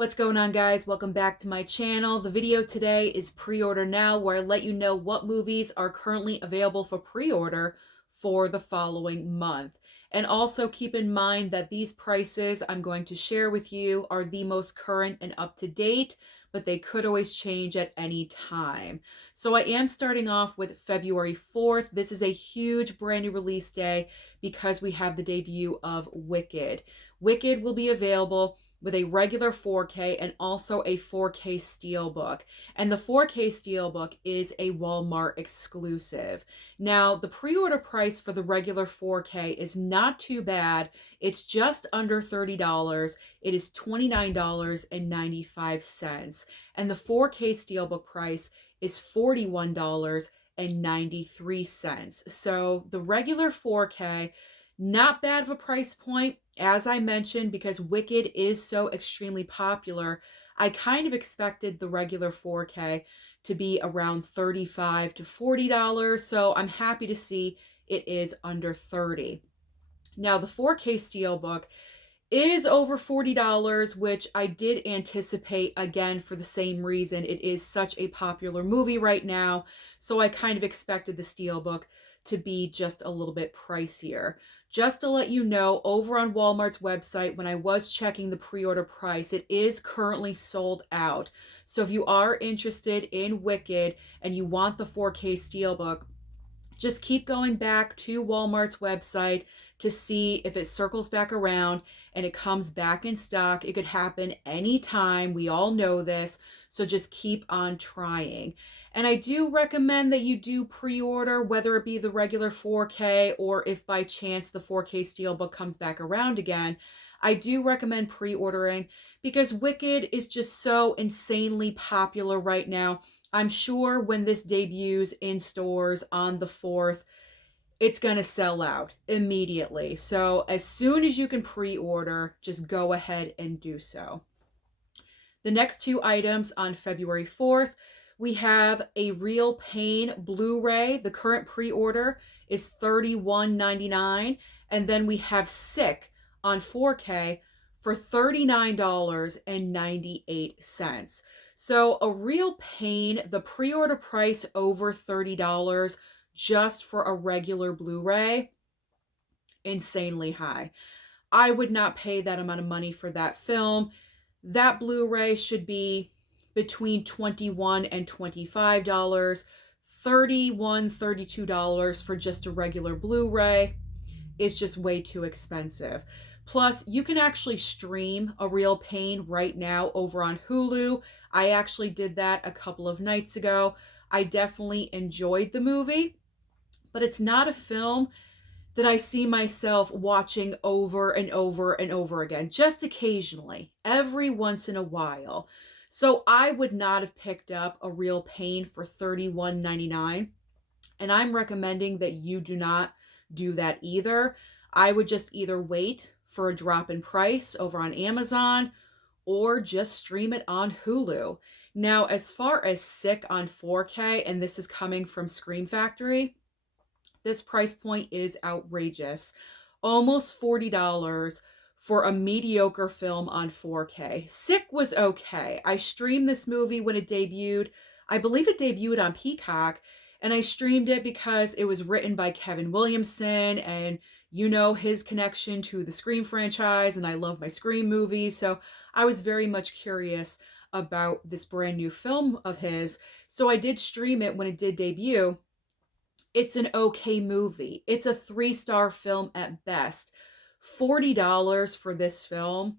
What's going on, guys? Welcome back to my channel. The video today is pre-order now, where I let you know what movies are currently available for pre-order for the following month. And also keep in mind that these prices I'm going to share with you are the most current and up to date, but they could always change at any time. So I am starting off with February 4th. This is a huge brand new release day because we have the debut of Wicked. Wicked will be available with a regular 4K and also a 4K Steelbook. And the 4K Steelbook is a Walmart exclusive. Now, the pre-order price for the regular 4K is not too bad. It's just under $30. It is $29.95. And the 4K Steelbook price is $41.93. So the regular 4K, not bad of a price point. As I mentioned, because Wicked is so extremely popular, I kind of expected the regular 4K to be around $35 to $40, so I'm happy to see it is under $30. Now, the 4K Steelbook is over $40, which I did anticipate, again, for the same reason. It is such a popular movie right now, so I kind of expected the Steelbook to be just a little bit pricier. Just to let you know, over on Walmart's website, when I was checking the pre-order price, it is currently sold out. So if you are interested in Wicked and you want the 4K Steelbook, just keep going back to Walmart's website to see if it circles back around and it comes back in stock. It could happen anytime. We all know this. So just keep on trying. And I do recommend that you do pre-order, whether it be the regular 4K or if by chance the 4K Steelbook comes back around again. I do recommend pre-ordering because Wicked is just so insanely popular right now. I'm sure when this debuts in stores on the 4th, it's going to sell out immediately. So as soon as you can pre-order, just go ahead and do so. The next two items on February 4th, we have a Real Pain Blu-ray. The current pre-order is $31.99. And then we have Sick on 4K for $39.98. So a Real Pain, the pre-order price over $30 just for a regular Blu-ray, insanely high. I would not pay that amount of money for that film. That Blu-ray should be between $21 and $25. $31, $32 for just a regular Blu-ray is just way too expensive. Plus, you can actually stream A Real Pain right now over on Hulu. I actually did that a couple of nights ago. I definitely enjoyed the movie, but it's not a film that I see myself watching over and over and over again, just occasionally, every once in a while. So I would not have picked up A Real Pain for $31.99, and I'm recommending that you do not do that either. I would just either wait for a drop in price over on Amazon or just stream it on Hulu. Now, as far as Sick on 4K, and this is coming from Scream Factory, this price point is outrageous. Almost $40 for a mediocre film on 4K. Sick was okay. I streamed this movie when it debuted. I believe it debuted on Peacock, and I streamed it because it was written by Kevin Williamson, and you know his connection to the Scream franchise, and I love my Scream movies, so I was very much curious about this brand new film of his. So I did stream it when it did debut. It's an okay movie. It's a 3-star film at best. $40 for this film,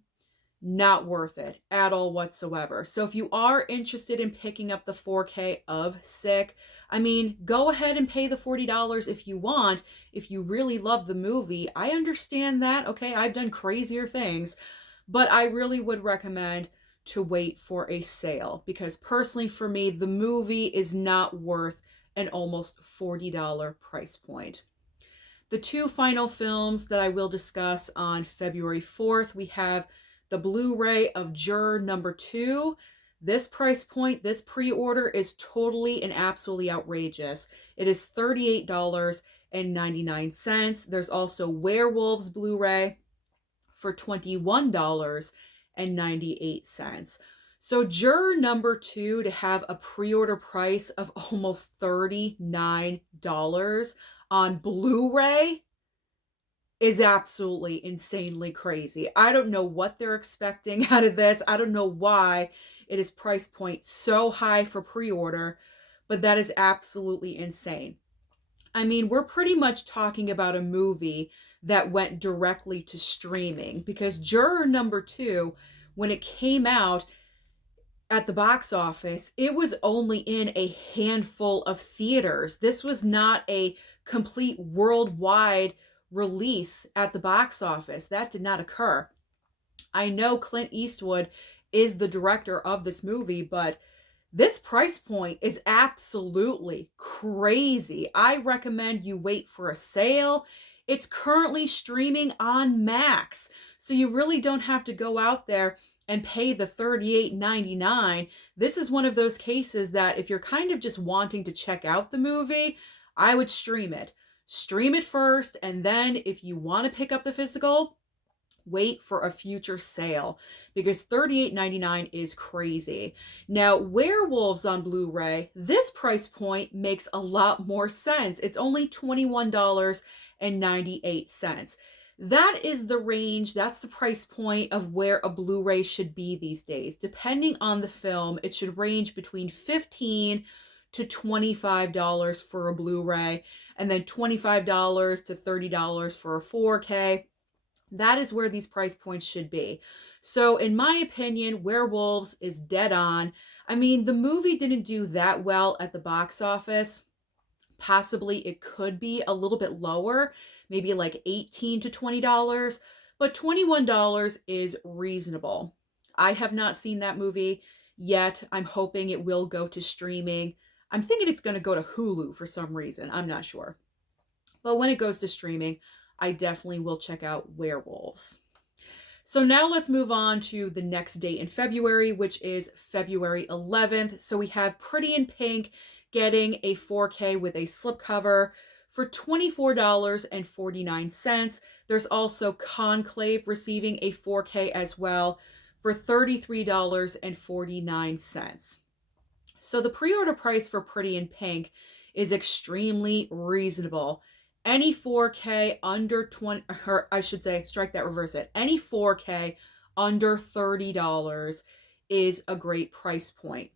not worth it at all whatsoever. So if you are interested in picking up the 4K of Sick, I mean, go ahead and pay the $40 if you want. If you really love the movie, I understand that. Okay, I've done crazier things, but I really would recommend to wait for a sale because personally for me, the movie is not worth an almost $40 price point. The two final films that I will discuss on February 4th, we have the Blu-ray of Juror Number 2. This price point, this pre-order is totally and absolutely outrageous. It is $38.99. There's also Werewolves Blu-ray for $21.99. $34.98. So juror number 2 to have a pre-order price of almost $39 on Blu-ray is absolutely insanely crazy. I don't know what they're expecting out of this. I don't know why it is price point so high for pre-order, but that is absolutely insane. I mean, we're pretty much talking about a movie that went directly to streaming, because Juror number 2, when it came out at the box office, it was only in a handful of theaters. This was not a complete worldwide release at the box office. That did not occur. I know Clint Eastwood is the director of this movie, but this price point is absolutely crazy. I recommend you wait for a sale. It's currently streaming on Max, so you really don't have to go out there and pay the $38.99. This is one of those cases that if you're kind of just wanting to check out the movie, I would stream it. Stream it first, and then if you want to pick up the physical, wait for a future sale, because $38.99 is crazy. Now, Werewolves on Blu-ray, this price point makes a lot more sense. It's only $21.98. That is the range, that's the price point of where a Blu-ray should be these days. Depending on the film, it should range between $15 to $25 for a Blu-ray, and then $25 to $30 for a 4K. That is where these price points should be. So in my opinion, Werewolves is dead on. I mean, the movie didn't do that well at the box office. Possibly it could be a little bit lower, maybe like $18 to $20, but $21 is reasonable. I have not seen that movie yet. I'm hoping it will go to streaming. I'm thinking it's going to go to Hulu for some reason. I'm not sure. But when it goes to streaming, I definitely will check out Werewolves. So now let's move on to the next date in February, which is February 11th. So we have Pretty in Pink getting a 4K with a slipcover for $24.49. There's also Conclave receiving a 4K as well for $33.49. So the pre-order price for Pretty in Pink is extremely reasonable. Any 4K under 20, or I should say, strike that, reverse it. Any 4K under $30 is a great price point.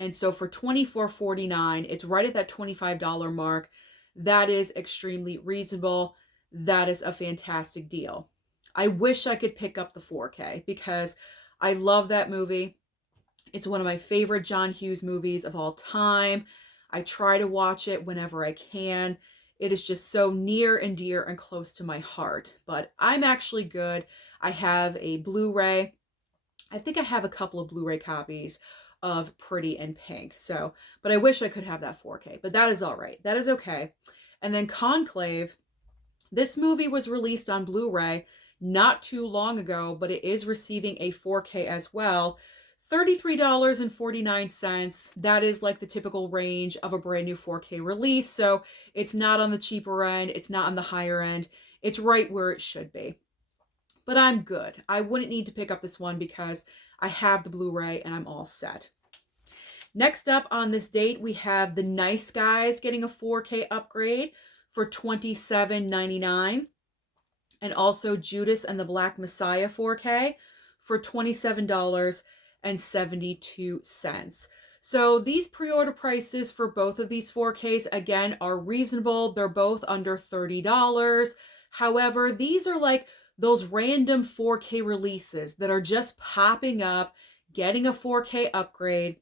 And so for $24.49, it's right at that $25 mark. That is extremely reasonable. That is a fantastic deal. I wish I could pick up the 4K because I love that movie. It's one of my favorite John Hughes movies of all time. I try to watch it whenever I can. It is just so near and dear and close to my heart. But I'm actually good. I have a Blu-ray. I think I have a couple of Blu-ray copies of Pretty in Pink. So, but I wish I could have that 4K. But that is all right. That is okay. And then Conclave. This movie was released on Blu-ray not too long ago, but it is receiving a 4K as well. $33.49. That is like the typical range of a brand new 4K release. So it's not on the cheaper end. It's not on the higher end. It's right where it should be. But I'm good. I wouldn't need to pick up this one because I have the Blu-ray and I'm all set. Next up on this date, we have The Nice Guys getting a 4K upgrade for $27.99. And also Judas and the Black Messiah 4K for $27.72. So these pre-order prices for both of these 4Ks, again, are reasonable. They're both under $30. However, these are like those random 4K releases that are just popping up, getting a 4K upgrade,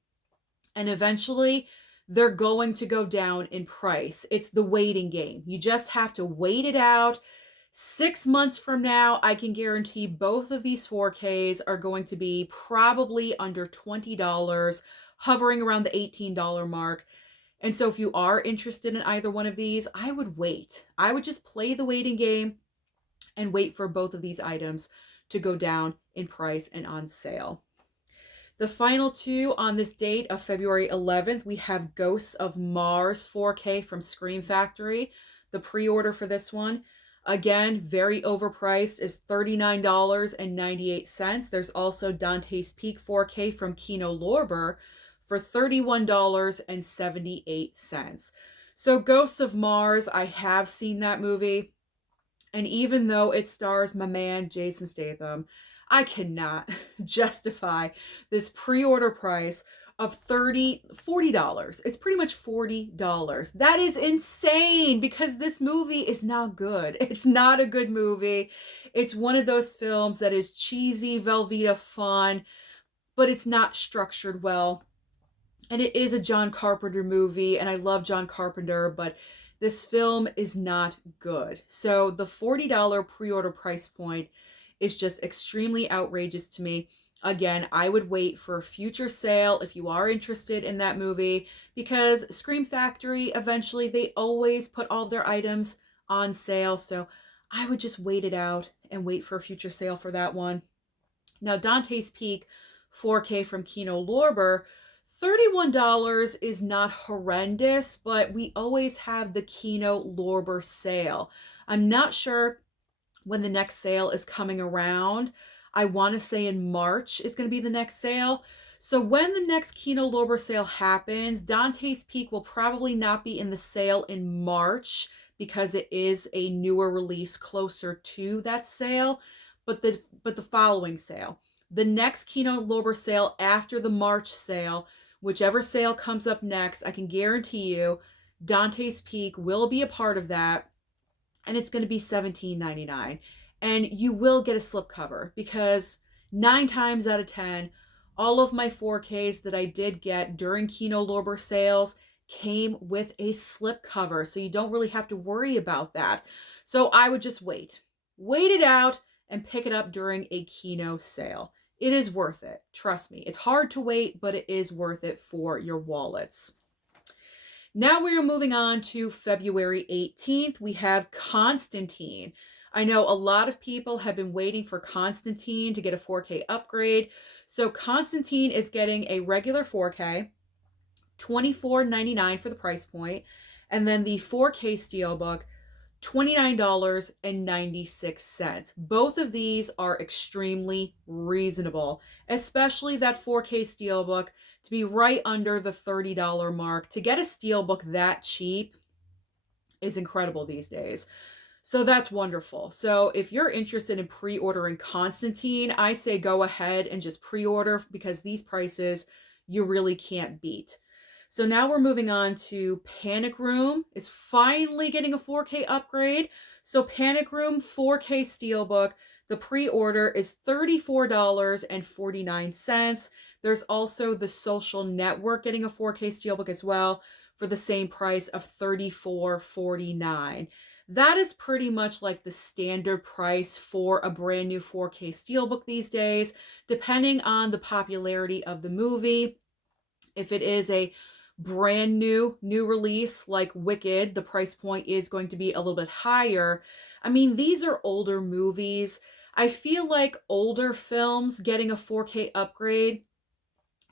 and eventually they're going to go down in price. It's the waiting game. You just have to wait it out. 6 months from now, I can guarantee both of these 4Ks are going to be probably under $20, hovering around the $18 mark. And so if you are interested in either one of these, I would wait. I would just play the waiting game and wait for both of these items to go down in price and on sale. The final two on this date of February 11th, we have Ghosts of Mars 4K from Scream Factory. The pre-order for this one, Again, very overpriced, is $39.98. There's also Dante's Peak 4K from Kino Lorber for $31.78. So Ghosts of Mars, I have seen that movie. And even though it stars my man Jason Statham, I cannot justify this pre-order price of $40. It's pretty much $40. That is insane because this movie is not good. It's not a good movie. It's one of those films that is cheesy, Velveeta fun, but it's not structured well. And it is a John Carpenter movie, and I love John Carpenter, but this film is not good. So the $40 pre-order price point is just extremely outrageous to me. Again, I would wait for a future sale if you are interested in that movie, because Scream Factory, eventually, they always put all their items on sale. So I would just wait it out and wait for a future sale for that one. Now, Dante's Peak 4K from Kino Lorber, $31 is not horrendous, but we always have the Kino Lorber sale. I'm not sure when the next sale is coming around. I want to say in March is going to be the next sale. So when the next Kino Lorber sale happens, Dante's Peak will probably not be in the sale in March because it is a newer release closer to that sale, but the following sale. The next Kino Lorber sale after the March sale, whichever sale comes up next, I can guarantee you Dante's Peak will be a part of that, and it's going to be $17.99. And you will get a slipcover because 9 times out of 10, all of my 4Ks that I did get during Kino Lorber sales came with a slipcover, so you don't really have to worry about that. So I would just wait it out and pick it up during a Kino sale. It is worth it. Trust me. It's hard to wait, but it is worth it for your wallets. Now we are moving on to February 18th. We have Constantine. I know a lot of people have been waiting for Constantine to get a 4K upgrade. So Constantine is getting a regular 4K, $24.99 for the price point, and then the 4K Steelbook, $29.96. Both of these are extremely reasonable, especially that 4K Steelbook to be right under the $30 mark. To get a Steelbook that cheap is incredible these days. So that's wonderful. So if you're interested in pre-ordering Constantine, I say go ahead and just pre-order because these prices you really can't beat. So now we're moving on to Panic Room is finally getting a 4K upgrade. So Panic Room 4K Steelbook, the pre-order is $34.49. There's also The Social Network getting a 4K Steelbook as well for the same price of $34.49. That is pretty much like the standard price for a brand new 4K Steelbook these days, depending on the popularity of the movie. If it is a brand new release like Wicked, the price point is going to be a little bit higher. I mean, these are older movies. I feel like older films getting a 4K upgrade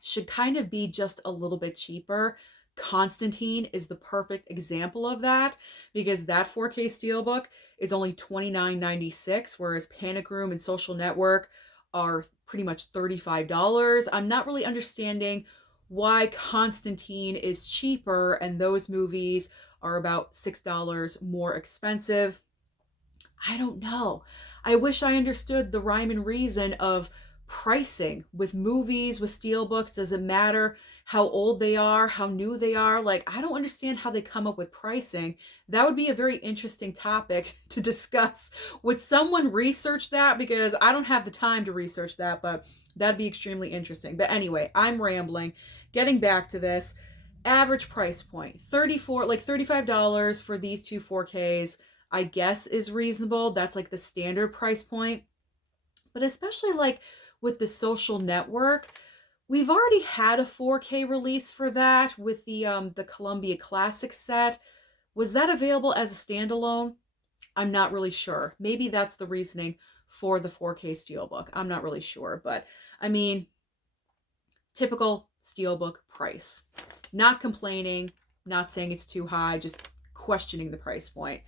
should kind of be just a little bit cheaper. Constantine is the perfect example of that because that 4K Steelbook is only $29.96, whereas Panic Room and Social Network are pretty much $35. I'm not really understanding why Constantine is cheaper and those movies are about $6 more expensive. I don't know. I wish I understood the rhyme and reason of pricing with movies, with Steelbooks. Does it matter how old they are, how new they are? Like, I don't understand how they come up with pricing. That would be a very interesting topic to discuss. Would someone research that? Because I don't have the time to research that, but that'd be extremely interesting. But anyway, I'm rambling. Getting back to this, average price point, $35 for these two 4Ks, I guess is reasonable. That's like the standard price point. But especially like with the Social Network, we've already had a 4K release for that with the Columbia Classic set. Was that available as a standalone? I'm not really sure. Maybe that's the reasoning for the 4K Steelbook. I'm not really sure. But I mean, typical Steelbook price. Not complaining, not saying it's too high, just questioning the price point.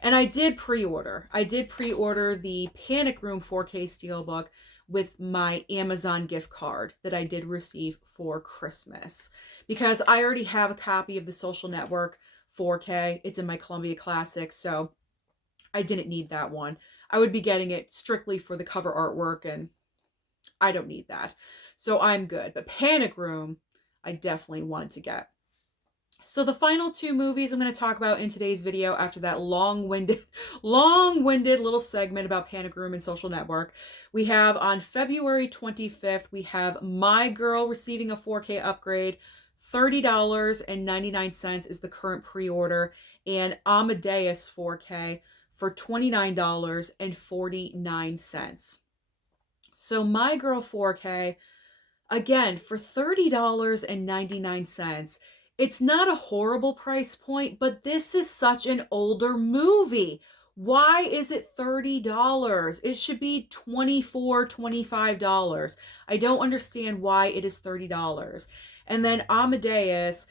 And I did pre-order. I did pre-order the Panic Room 4K Steelbook with my Amazon gift card that I did receive for Christmas, because I already have a copy of The Social Network 4K. It's in my Columbia Classics, so I didn't need that one. I would be getting it strictly for the cover artwork, and I don't need that. So I'm good. But Panic Room, I definitely wanted to get. So the final two movies I'm going to talk about in today's video, after that long-winded little segment about Panic Room and Social Network, we have on February 25th, we have My Girl receiving a 4K upgrade. $30.99 is the current pre-order, and Amadeus 4K for $29.49. So My Girl 4K, again, for $30.99. It's not a horrible price point, but this is such an older movie. Why is it $30? It should be $24, $25. I don't understand why it is $30. And then Amadeus,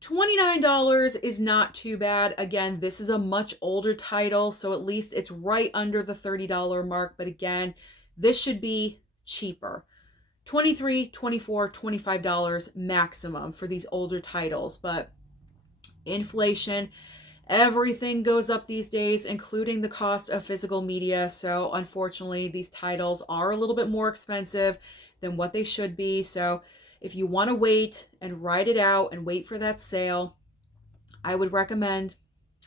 $29 is not too bad. Again, this is a much older title, so at least it's right under the $30 mark. But again, this should be cheaper. $23, $24, $25 maximum for these older titles. But inflation, everything goes up these days, including the cost of physical media. So unfortunately, these titles are a little bit more expensive than what they should be. So if you want to wait and ride it out and wait for that sale, I would recommend,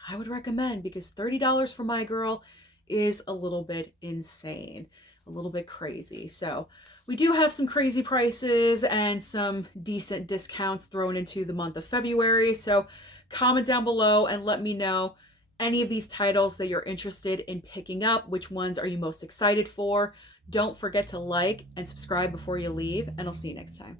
because $30 for My Girl is a little bit insane, a little bit crazy. So we do have some crazy prices and some decent discounts thrown into the month of February. So comment down below and let me know any of these titles that you're interested in picking up. Which ones are you most excited for? Don't forget to like and subscribe before you leave, and I'll see you next time.